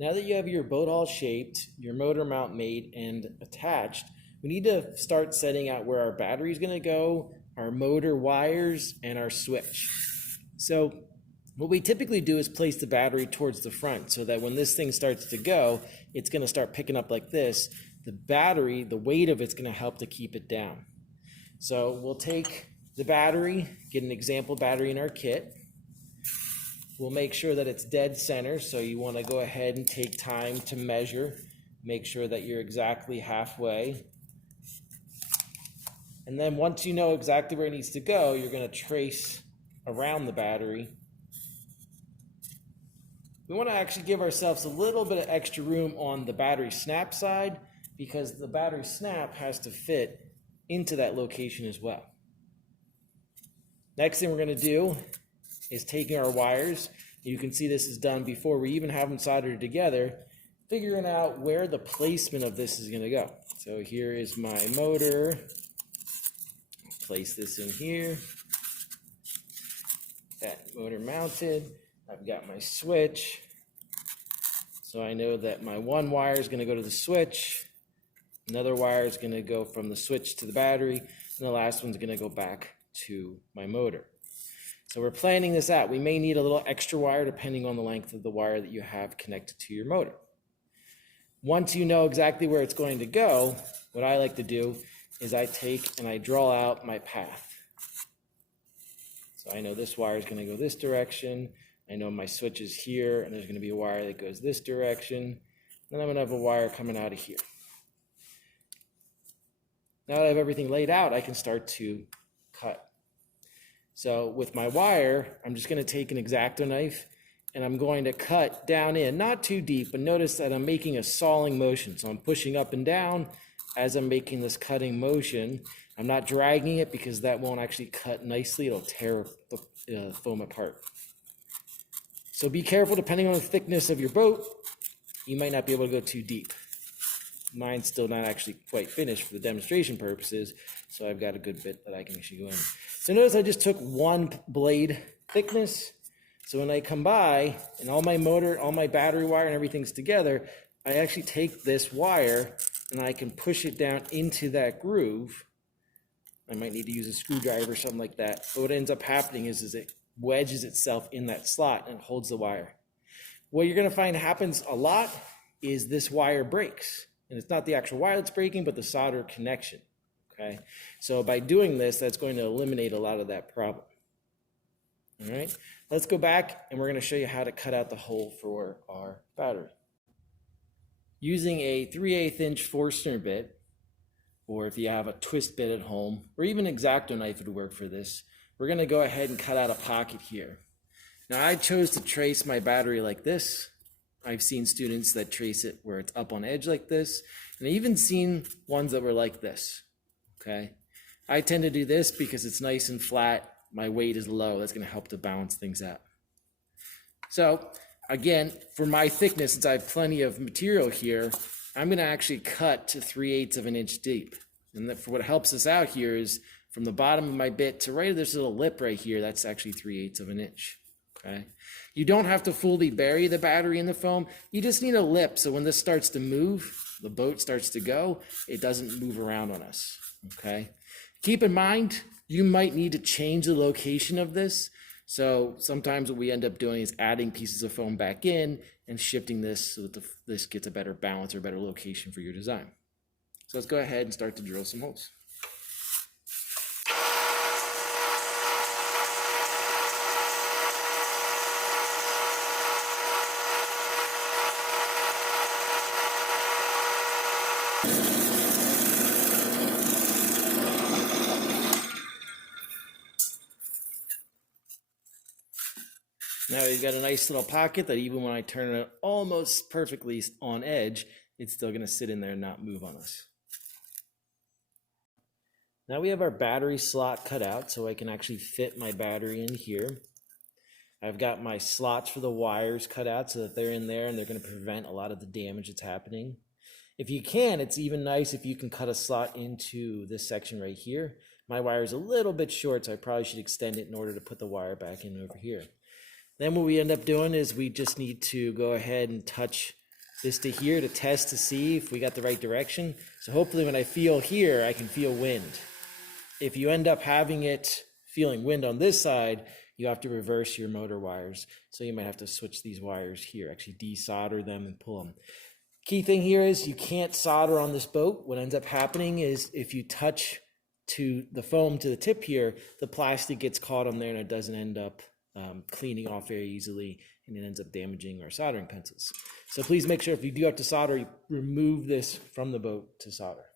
Now that you have your boat all shaped, your motor mount made and attached, we need to start setting out where our battery is going to go, our motor wires, and our switch. So what we typically do is place the battery towards the front so that when this thing starts to go, it's going to start picking up like this. The battery, the weight of it's going to help to keep it down. So we'll take the battery, get an example battery in our kit. We'll make sure that it's dead center, so you want to go ahead and take time to measure. Make sure that you're exactly halfway. And then once you know exactly where it needs to go, you're going to trace around the battery. We want to actually give ourselves a little bit of extra room on the battery snap side because the battery snap has to fit into that location as well. Next thing we're going to do is taking our wires. You can see this is done before we even have them soldered together, figuring out where the placement of this is going to go. So here is my motor. Place this in here. That motor mounted. I've got my switch. So I know that my one wire is going to go to the switch. Another wire is going to go from the switch to the battery. And the last one's going to go back to my motor. So we're planning this out. We may need a little extra wire depending on the length of the wire that you have connected to your motor. Once you know exactly where it's going to go, what I like to do is I take and I draw out my path. So I know this wire is going to go this direction. I know my switch is here, and there's going to be a wire that goes this direction. Then I'm going to have a wire coming out of here. Now that I have everything laid out, I can start to cut. So with my wire, I'm just going to take an X-Acto knife, and I'm going to cut down in, not too deep, but notice that I'm making a sawing motion. So I'm pushing up and down as I'm making this cutting motion. I'm not dragging it because that won't actually cut nicely. It'll tear the foam apart. So be careful depending on the thickness of your boat. You might not be able to go too deep. Mine's still not actually quite finished for the demonstration purposes, so I've got a good bit that I can actually go in. So notice I just took one blade thickness. So when I come by and all my motor, all my battery wire and everything's together, I actually take this wire and I can push it down into that groove. I might need to use a screwdriver or something like that. But what ends up happening is it wedges itself in that slot and holds the wire. What you're going to find happens a lot is this wire breaks. And it's not the actual wire that's breaking, but the solder connection. Okay? So by doing this, that's going to eliminate a lot of that problem. All right? Let's go back and we're going to show you how to cut out the hole for our battery. Using a 3/8 inch Forstner bit, or if you have a twist bit at home, or even an X-Acto knife would work for this, we're going to go ahead and cut out a pocket here. Now I chose to trace my battery like this. I've seen students that trace it where it's up on edge like this, and I've even seen ones that were like this. Okay, I tend to do this because it's nice and flat. My weight is low. That's going to help to balance things out. So again, for my thickness, since I have plenty of material here, I'm going to actually cut to 3/8 of an inch deep. And for what helps us out here is from the bottom of my bit to right of this little lip right here, that's actually 3/8 of an inch. Okay. You don't have to fully bury the battery in the foam. You just need a lip so when this starts to move, the boat starts to go, it doesn't move around on us. Okay. Keep in mind, you might need to change the location of this. So sometimes what we end up doing is adding pieces of foam back in and shifting this so that this gets a better balance or better location for your design. So let's go ahead and start to drill some holes. Now you've got a nice little pocket that even when I turn it almost perfectly on edge, it's still going to sit in there and not move on us. Now we have our battery slot cut out so I can actually fit my battery in here. I've got my slots for the wires cut out so that they're in there and they're going to prevent a lot of the damage that's happening. If you can, it's even nice if you can cut a slot into this section right here. My wire is a little bit short, so I probably should extend it in order to put the wire back in over here. Then what we end up doing is we just need to go ahead and touch this to here to test to see if we got the right direction. So hopefully when I feel here, I can feel wind. If you end up having it feeling wind on this side, you have to reverse your motor wires. So you might have to switch these wires here, actually desolder them and pull them. Key thing here is you can't solder on this boat. What ends up happening is if you touch to the foam to the tip here, the plastic gets caught on there and it doesn't end up cleaning off very easily, and it ends up damaging our soldering pencils. So please make sure if you do have to solder, you remove this from the boat to solder.